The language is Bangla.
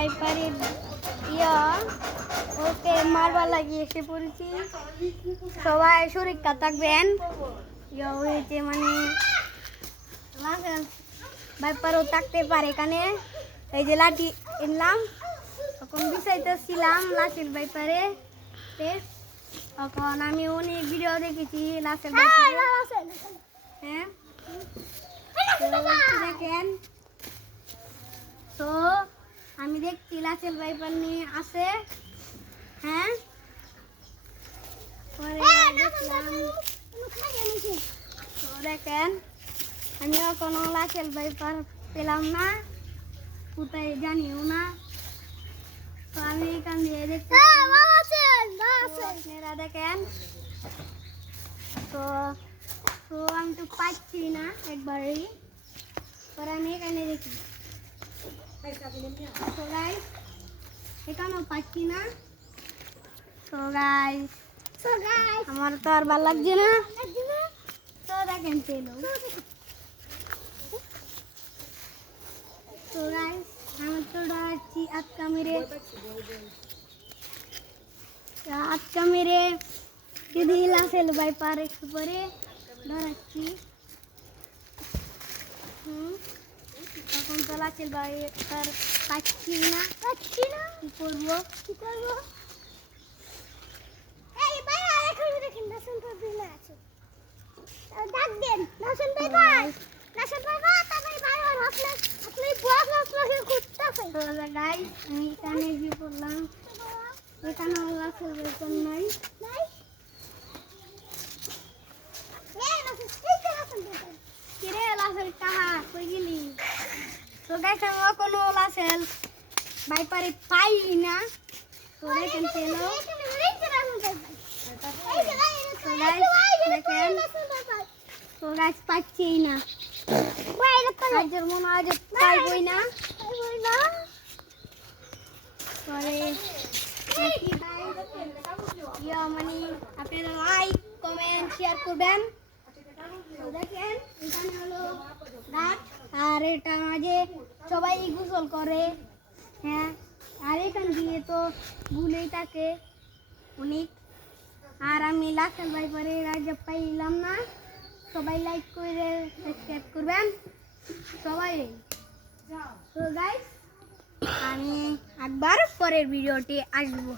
ভাইপারের ইয়া ওকে মারবার লাগিয়ে এসে পড়েছি। সবাই সুরক্ষা থাকবেন। ইয়া হয়েছে মানে ভাইপারও থাকতে পারে এখানে। এই যে লাঠি এনলাম, তখন বিছাইতেছিলাম লাঠির ভাইপারে। তখন আমি অনেক ভিডিও দেখেছি লাশের ভাইপারে। হ্যাঁ দেখেন, তো আমি দেখছি লাশের ভাইপার নিয়ে আসে। হ্যাঁ পরে দেখলাম, তো দেখেন আমিও কোনো লাশের ভাইপার পেলাম না, কোথায় জানিও না। তো আমি এখান দিয়ে দেখতে আপনারা দেখেন। তো তো আমি তো পাচ্ছি না একবারেই, পরে আমি এখানে দেখি। তো গাইস এখানেও পাচ্ছি না। তো গাইস আমার তো আর ভালো লাগছে না। তো দেখেন পেলো। তো গাইস আমার তো ডরাচ্ছি আটকা মেরে যদি লাশের ভাইপার একটু পরে ডরাচ্ছি। তখন তো লাশের ভাইপার পাচ্ছি না, কি করবো। আমি এখানে গিয়ে পড়লাম, এখানে লাশের ভাইপার নাই। কিরে লাশের কাহা কই গেলি? তো গাইস আমি কোনো লাশের ভাইপারে পাই না। তো দেখেন পেলো। দেখেন তো গাছ পাচ্ছি না, আজের মনে আজ পাইবই না। পরে মানে আপনারা লাইক কমেন্ট শেয়ার করবেন। দেখেন এখানে হলো ঘাট, আর এটা মাঝে সবাই গোসল করে। হ্যাঁ আর এখান দিয়ে তো ভুলেই থাকে অনেক। আর আমি লাশের ভাইপারে আগে পাইলাম না। সবাই লাইক করে সাবস্ক্রাইব করবেন সবাই। তো গাইস আমি একবার পরের ভিডিওটি আসবো।